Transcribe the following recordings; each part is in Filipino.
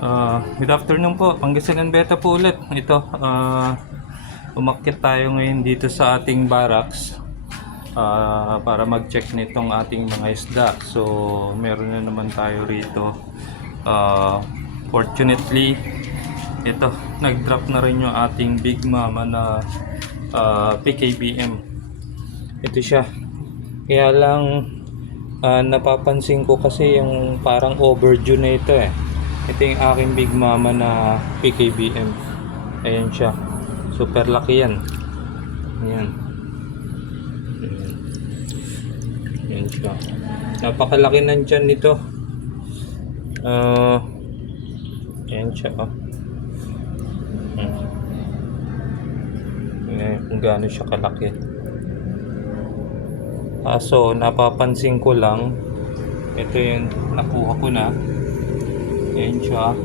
Good afternoon po, Pangasinan Beta po ulit. Ito, umakyat tayo ngayon dito sa ating barracks para mag-check nitong ating mga isda. So, meron na naman tayo rito. Fortunately, ito, nag-drop na rin yung ating Big Mama na PKBM. Ito siya. Kaya lang, napapansin ko kasi yung parang overdue na ito eh. Ito yung aking Big Mama na PKBM. Ayan siya. Super laki yan. Ayan. Ayan siya. Napakalaki ng tiyan nito. Ayan siya. Ayan, kung gaano siya kalaki. So, napapansin ko lang. Ito yung nakuha ko na. Ayan siya.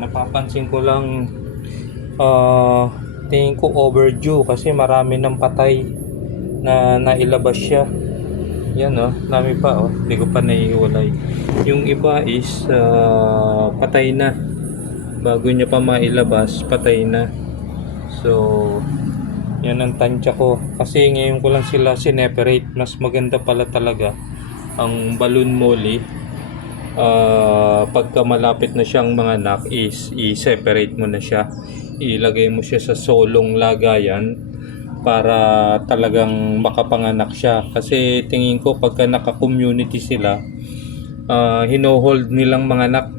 Napapansin ko lang tingin ko overdue kasi marami ng patay na nailabas siya. Yan dami pa hindi ko pa naihiwalay. Yung iba is patay na. Bago niya pa mailabas, patay na. So, yan ang tansya ko. Kasi ngayon ko lang sila sineperate. Mas maganda pala talaga ang balloon molly. Pagka malapit na siyang manganak is i-separate mo na siya, ilagay mo siya sa solong lagayan para talagang makapanganak siya. Kasi tingin ko pagka naka-community sila, hino-hold nilang manganak.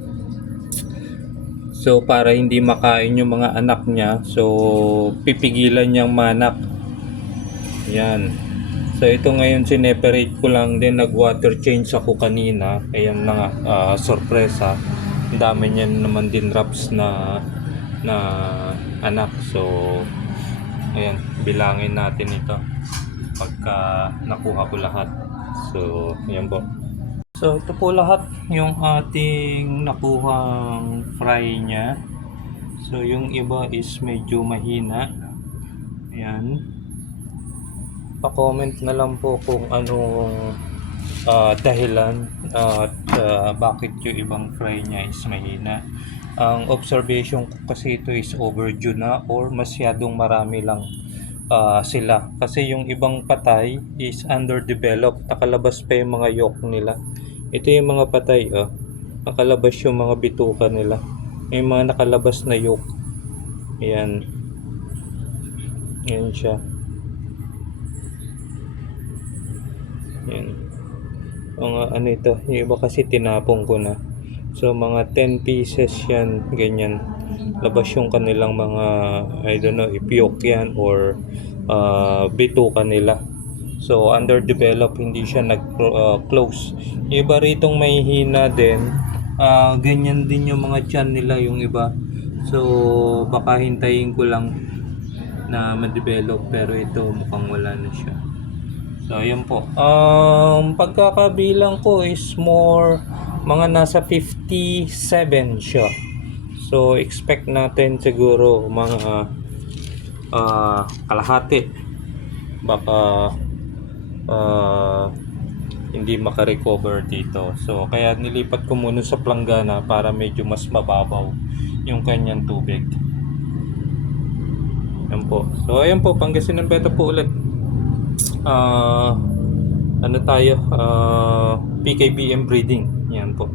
So para hindi makain yung mga anak niya, so pipigilan niyang manak. Yan. So ito ngayon sineperate ko lang din, nag-water change ako kanina. Ayan na nga, sorpresa. Ang dami niyan naman din wraps na anak. So ayan, bilangin natin ito pagka nakuha ko lahat. So ayan po. So ito po lahat yung ating nakuhang fry niya. So yung iba is medyo mahina. Ayan. Pa-comment na lang po kung anong dahilan at bakit yung ibang fry niya is mahina. Ang observation ko kasi ito is overdue na or masyadong marami lang sila. Kasi yung ibang patay is underdeveloped. Nakalabas pa yung mga yolk nila. Ito yung mga patay nakalabas yung mga bituka nila. May mga nakalabas na yolk. Ayan. Ayan siya. Yan. Mga ano ito, yung iba kasi tinapong ko na. So mga 10 pieces yan, ganyan. Labas yung kanilang mga, I don't know, ipiyok yan or bituka nila. So underdeveloped, hindi siya nag-close. Yung iba ritong may hina din, ganyan din yung mga tiyan nila yung iba. So baka hintayin ko lang na ma-develop, pero ito mukhang wala na siya. So ayun po. Pagkakabilang ko is more mga nasa 57 siya. So expect natin siguro mga kalahati. Baka hindi makarecover dito. So kaya nilipat ko muna sa planggana para medyo mas mababaw yung kanyang tubig. Ayun po. So ayun po, Pangasinan Beta po ulit. Ano tayo, PKBM breeding. Yan po.